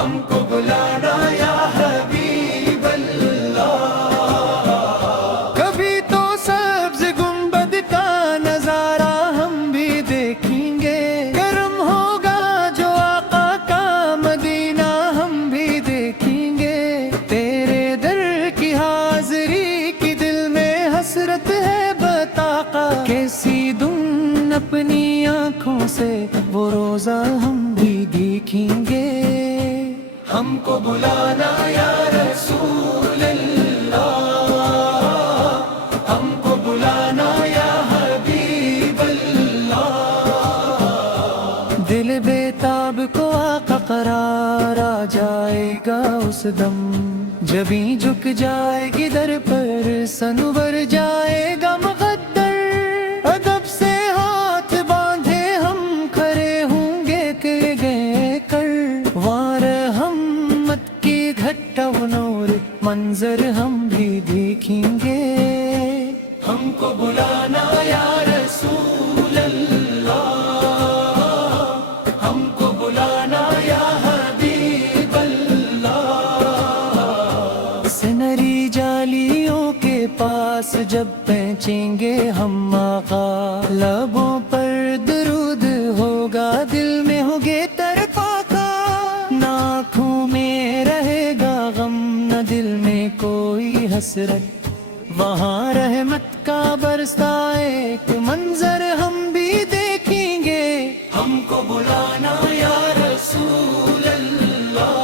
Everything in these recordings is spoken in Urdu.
ہم کو بلانا یا حبیب اللہ۔ کبھی تو سبز گنبد کا نظارہ ہم بھی دیکھیں گے، کرم ہوگا جو آقا کا مدینہ ہم بھی دیکھیں گے۔ تیرے در کی حاضری کی دل میں حسرت ہے بتاقا، کیسی دن اپنی آنکھوں سے وہ روزہ ہم بھی دیکھیں گے۔ ہم کو بلانا یا رسول اللہ، ہم کو بلانا یا حبیب اللہ۔ دل بیتاب کو آقا قرار آ جائے گا اس دم، جبیں جھک جائے گی در پر سنور جائے گا مقدر۔ ادب سے ہاتھ باندھے ہم کھڑے ہوں گے کہ گئے کر، وہاں رحمت کی گھٹا و نور منظر ہم بھی دیکھیں گے۔ ہم کو بلانا یا رسول اللہ، ہم کو بلانا یا حبیب اللہ۔ سنری جالیوں کے پاس جب پہنچیں گے ہم آقا، لبوں پر درود ہوگا، دل میں ہوگے ترپاکا، نہ آنکھوں میں رہے گا غم، نہ دل میں کوئی حسرت، وہاں رحمت کا برستا ایک منظر ہم بھی دیکھیں گے۔ ہم کو بلانا یا رسول اللہ،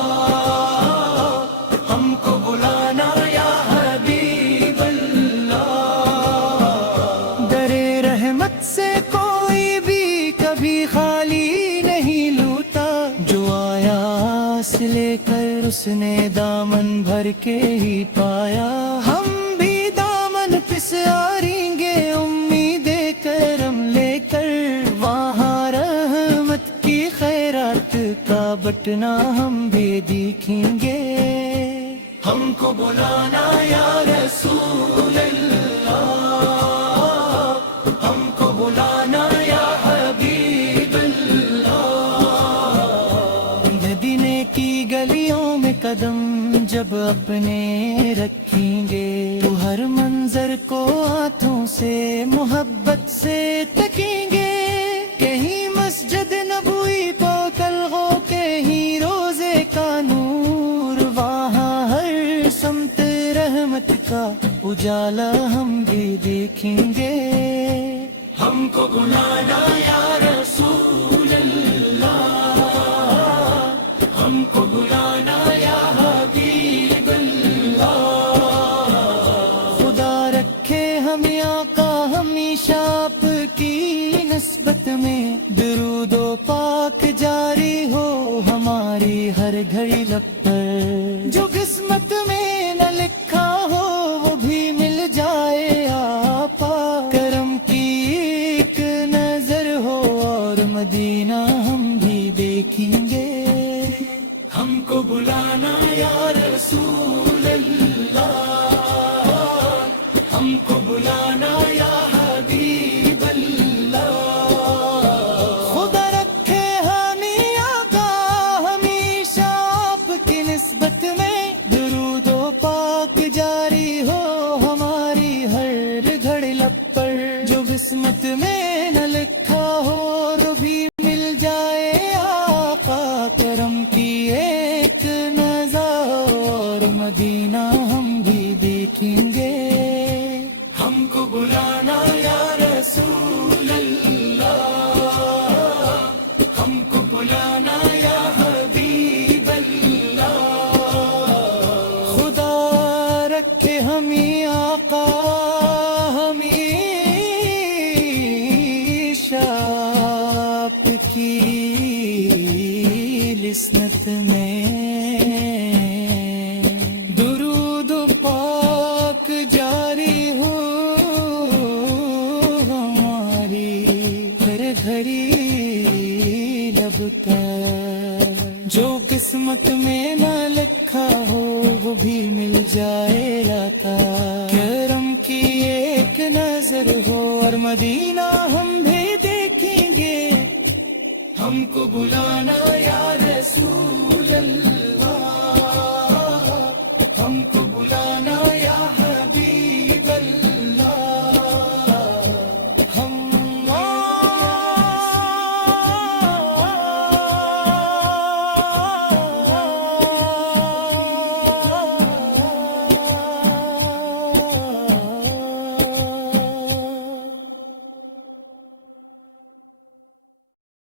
ہم کو بلانا یا حبیب اللہ۔ در رحمت سے کوئی بھی کبھی خالی نہیں لوٹا، جو آیا آس لے کر اس نے دامن بھر کے ہی پایا۔ ہم بھی دامن پساریں گے امید کرم لے کر، وہاں رحمت کی خیرات کا بٹنا ہم بھی دیکھیں گے۔ ہم کو بلانا یا رسول اللہ، ہم کو بلانا یا حبیب اللہ۔ مدینے کی گلیوں میں قدم جب اپنے رکھیں گے، تو ہر منظر کو ہاتھوں سے محبت سے تکیں گے۔ کہیں مسجد نبوی پاکل ہو، کہیں روزے کا نور، وہاں ہر سمت رحمت کا اجالا ہم بھی دیکھیں گے۔ ہم کو بلانا یا رسول اللہ، ہم کو بلانا یا حبیب اللہ۔ خدا رکھے ہمیں آقا ہمیشہ آپ کی نسبت میں، درود و پاک جاری ہو ہماری ہر گھڑی لب پر، جو قسمت میں نہ لکھا ہو وہ بھی مل جائے آپا، کرم کی ایک نظر ہو اور مدینہ ہم بھی دیکھیں گے۔ ہم کو بلانا یا رسول اللہ، ہم کو بلانا یا حبیب اللہ۔ خدا رکھے ہمیں آقا ہمیشہ آپ کی نسبت میں، درود و پاک جاری ہو ہماری ہر گھڑی لب پر، جو قسمت میں نہ لکھا ہو وہ بھی مل جائے آقا، کرم کی ایک نظر اور مدینہ ہم بھی دیکھیں گے۔ ہم کو بلانا یا رسول اللہ، ہم کو بلانا یا حبیب اللہ۔ خدا رکھے ہمیں آقا ہمیشہ آپ کی لسنت میں، درود و پاک جاری ہو ہماری ہر گھڑی لب پر، جو قسمت میں نہ لکھا ہو وہ بھی مل جائے آقا، کرم کی ایک نظر ہو اور مدینہ ہم بھی دیکھیں گے۔ ہم کو بلانا یا